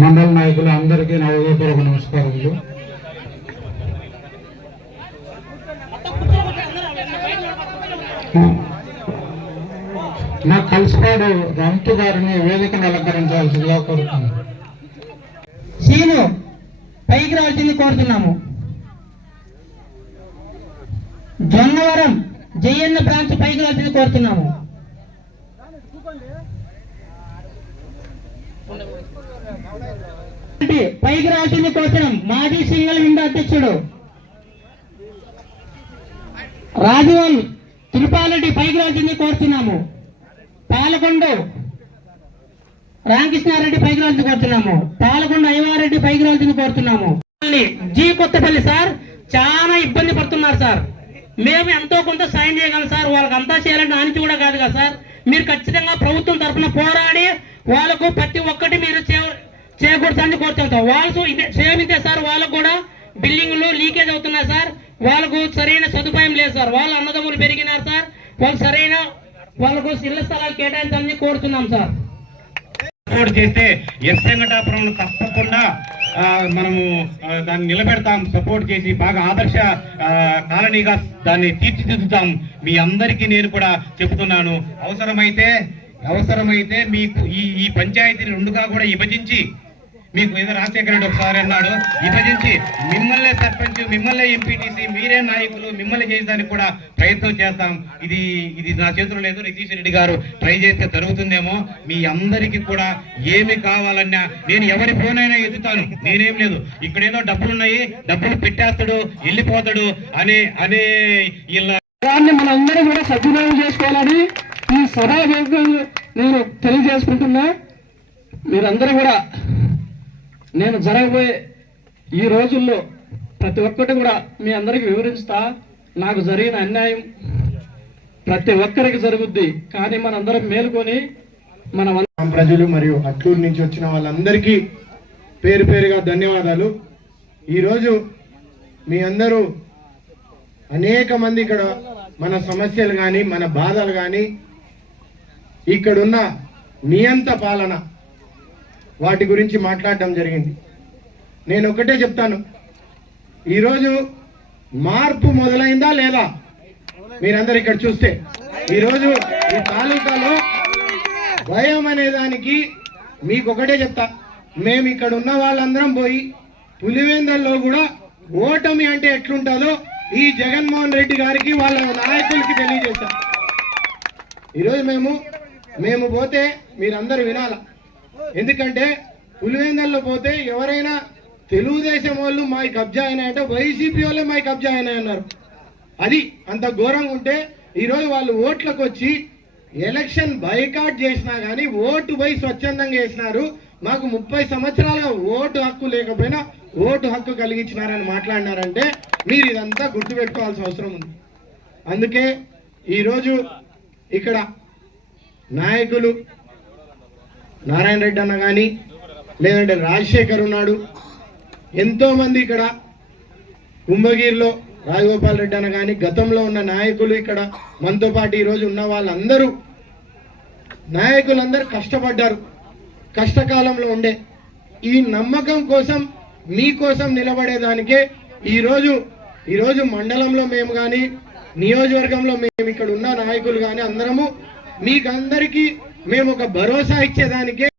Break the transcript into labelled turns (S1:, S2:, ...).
S1: మండల నాయకులు అందరికీ నా ఉదయపూర్వక నమస్కారములు. నా కలిసిపాడు రంతు గారిని వేదికను అలంకరించాల్సిందిగా కోరుతున్నాను.
S2: సీను పైకి రావాల్సింది కోరుతున్నాము. జొన్నవరం జయన్న బ్రాంచ్ పైకి రావాల్సింది కోరుతున్నాము. పైకి రాల్సింది కోరుతున్నాం మాజీ సింగల్ విండో అధ్యక్షుడు. రాజవల్ తిరుపాలరెడ్డి పైకి రాల్సింది కోరుతున్నాము పాలకొండు రామకృష్ణారెడ్డి పైకి రాల్సింది కోరుతున్నాము పాలకొండ అయ్యవారెడ్డి పైకి రాల్సింది కోరుతున్నాము జీ కొత్తపల్లి సార్. చాలా ఇబ్బంది పడుతున్నారు సార్. మేము ఎంతో కొంత సాయం చేయగలం సార్. వాళ్ళకి అంతా చేయాలంటే ఆనిచి కూడా కాదు కదా సార్. మీరు ఖచ్చితంగా ప్రభుత్వం తరఫున పోరాడి వాళ్ళకు ప్రతి ఒక్కటి మీరు చేకూర్చండి చేకూర్చాలని కోరుతుంటాం వాళ్ళు ఇదే సేమ్ ఇదే సార్ వాళ్ళకు కూడా బిల్డింగ్లు లీకేజ్ అవుతున్నాయి సార్. వాళ్ళకు సరైన సదుపాయం లేదు సార్. వాళ్ళు అన్నదమ్ములు పెరిగినారు సార్. వాళ్ళు సరైన వాళ్ళకు ఇళ్ళ స్థలాలు కేటాయించాలని కోరుతున్నాం సార్.
S3: సపోర్ట్ చేస్తే ఎస్ వెంకటాపురం తప్పకుండా మనము దాన్ని నిలబెడతాం సపోర్ట్ చేసి బాగా ఆదర్శ కాలనీగా దాన్ని తీర్చిదిద్దుతాం. మీ అందరికీ నేను కూడా చెప్తున్నాను అవసరమైతే అవసరమైతే మీకు ఈ ఈ పంచాయతీని రెండుగా కూడా విభజించి మీకు ఏదో రాజశేఖర రెడ్డి ఒకసారి అన్నాడు. విభజించి మిమ్మల్నే సర్పంచ్ మిమ్మల్నే ఎంపీటీసీ మీరే నాయకులు మిమ్మల్ని చేయడానికి కూడా ప్రయత్నం చేస్తాం. ఇది ఇది నా చేతిలో లేదు. నితీష్ రెడ్డి గారు ట్రై చేస్తే జరుగుతుందేమో. మీ అందరికీ కూడా ఏమి కావాలన్నా నేను ఎవరి ఫోన్ అయినా ఎత్తుతాను నేనేం లేదు. ఇక్కడేదో డబ్బులున్నాయి డబ్బులు ఉన్నాయి. డబ్బులు పెట్టేస్తాడు వెళ్ళిపోతాడు అనే అనే ఇలా
S2: దాన్ని మనందరం కూడా సద్వినియోగం చేసుకోవాలని ఈ సభా నేను తెలియజేసుకుంటున్నా. మీరందరూ కూడా నేను జరగబోయే ఈ రోజుల్లో ప్రతి ఒక్కటి కూడా మీ అందరికి వివరిస్తా. నాకు జరిగిన అన్యాయం ప్రతి ఒక్కరికి జరుగుద్ది. కానీ మనందరం మేలుకొని మన
S4: ప్రజలు మరియు అట్లూరు నుంచి వచ్చిన వాళ్ళందరికీ పేరు పేరుగా ధన్యవాదాలు. ఈరోజు మీ అందరూ అనేక మంది ఇక్కడ మన సమస్యలు కానీ మన బాధలు కానీ ఇక్కడున్న నియంత పాలన వాటి గురించి మాట్లాడడం జరిగింది. నేను ఒకటే చెప్తాను. ఈరోజు మార్పు మొదలైందా లేదా? మీరందరు ఇక్కడ చూస్తే. ఈరోజు ఈ తాలూకాలో భయం అనే దానికి మీకు ఒకటే చెప్తా. మేము ఇక్కడ ఉన్న వాళ్ళందరం పోయి పులివేందల్లో కూడా ఓటమి అంటే ఎట్లుంటుందో ఈ జగన్మోహన్ రెడ్డి గారికి వాళ్ళ నాయకులకి తెలియజేస్తాం. ఈరోజు మేము మేము పోతే మీరందరూ వినాల? ఎందుకంటే పులివేందల్లో పోతే ఎవరైనా తెలుగుదేశం వాళ్ళు మా కబ్జా అయినాయంటే వైసీపీ వాళ్ళే మా కబ్జా అయినా అన్నారు. అది అంత ఘోరంగా ఉంటే ఈరోజు వాళ్ళు ఓట్లకు వచ్చి ఎలక్షన్ బైకాట్ చేసినా కానీ ఓటు పోయి స్వచ్ఛందంగా వేసినారు. మాకు ముప్పై సంవత్సరాలుగా ఓటు హక్కు లేకపోయినా ఓటు హక్కు కలిగించినారని మాట్లాడినారంటే మీరు ఇదంతా గుర్తుపెట్టుకోవాల్సిన అవసరం ఉంది. అందుకే ఈరోజు ఇక్కడ నాయకులు నారాయణ రెడ్డి అన్న కానీ లేదంటే రాజశేఖర్ ఉన్నాడు. ఎంతోమంది ఇక్కడ కుంభగిరిలో రాజగోపాల్ రెడ్డి అన్న కానీ గతంలో ఉన్న నాయకులు ఇక్కడ మనతో పాటు ఈరోజు ఉన్న వాళ్ళందరూ నాయకులందరూ కష్టపడ్డారు. కష్టకాలంలో ఉండే ఈ నమ్మకం కోసం మీకోసం నిలబడేదానికే ఈరోజు ఈరోజు మండలంలో మేము కానీ నియోజకవర్గంలో మేము ఇక్కడ ఉన్న నాయకులు కానీ అందరము మీకందరికీ మేము ఒక భరోసా ఇచ్చేదానికే